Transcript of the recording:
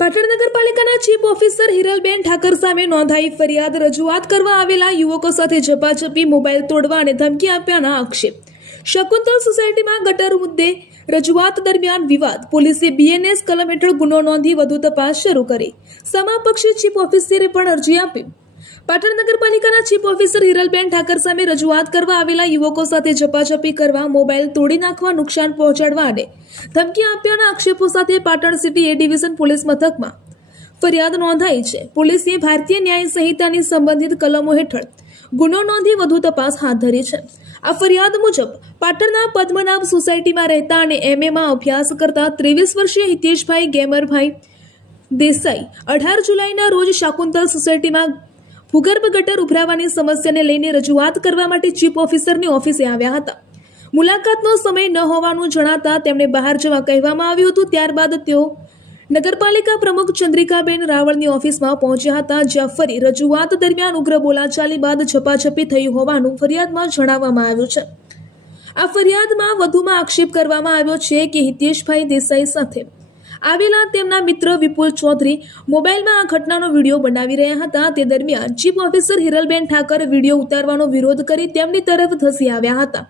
પાટણ નગરપાલિકાના chief officer Hiralben Thakar સામે નોંધાઈ ફરિયાદ રજૂઆત કરવા આવેલા યુવકો સાથે ઝપાઝપી મોબાઈલ તોડવા અને ધમકી આપ્યાના આક્ષેપ। શકુંતલ સોસાયટીમાં ગટર મુદ્દે રજૂઆત દરમિયાન વિવાદ, પોલીસે બીએનએસ કલમ હેઠળ ગુનો નોંધી વધુ તપાસ શરૂ કરી। સમા પક્ષે ચીફ ઓફિસરે પણ અરજી આપી। પાટણ નગરપાલિકાના ચીફ ઓફિસર હિરલબેન ઠાકર સામે રજૂઆત કરવા આવેલા યુવકો સાથે ઝપાઝપી કરવા, મોબાઈલ તોડી નાખવા, નુકસાન પહોંચાડવા અને ધમકી આપ્યાના આક્ષેપો સાથે પાટણ સિટી એ ડિવિઝન પોલીસ મથકમાં ફરિયાદ નોંધાઈ છે। પોલીસે ભારતીય ન્યાય સંહિતાની સંબંધિત કલમો હેઠળ ગુનો નોંધી વધુ તપાસ હાથ ધરી છે। આ ફરિયાદ મુજબ પાટણના પદ્મનાભ સોસાયટીમાં રહેતા અને એમએમાં અભ્યાસ કરતા 23 વર્ષીય હિતેશભાઈ ગેમરભાઈ દેસાઈ 18 જુલાઈના રોજ શાકુંતલ સોસાયટીમાં ભૂગર્ભ ગટર ઉભરાવાની સમસ્યાને લઈને રજૂઆત કરવા માટે ચીફ ઓફિસરની ઓફિસે આવ્યા હતા। મુલાકાતનો સમય ન હોવાનું જણાતા તેમને બહાર જવા કહેવામાં આવ્યું હતું। ત્યારબાદ તેઓ નગરપાલિકા પ્રમુખ ચંદ્રિકાબેન રાવળની ઓફિસમાં પહોંચ્યા હતા, જ્યાં ફરી રજૂઆત દરમિયાન ઉગ્ર બોલાચાલી બાદ ઝપાઝપી થઈ હોવાનું ફરિયાદમાં જણાવવામાં આવ્યું છે। આ ફરિયાદમાં વધુમાં આક્ષેપ કરવામાં આવ્યો છે કે હિતેશભાઈ દેસાઈ સાથે આવેલા તેમના મિત્ર વિપુલ ચૌધરી મોબાઈલમાં આ ઘટનાનો વિડીયો બનાવી રહ્યા હતા। તે દરમિયાન chief officer Hiralben Thakar video ઉતારવાનો વિરોધ કરી તેમની તરફ ધસી આવ્યા હતા।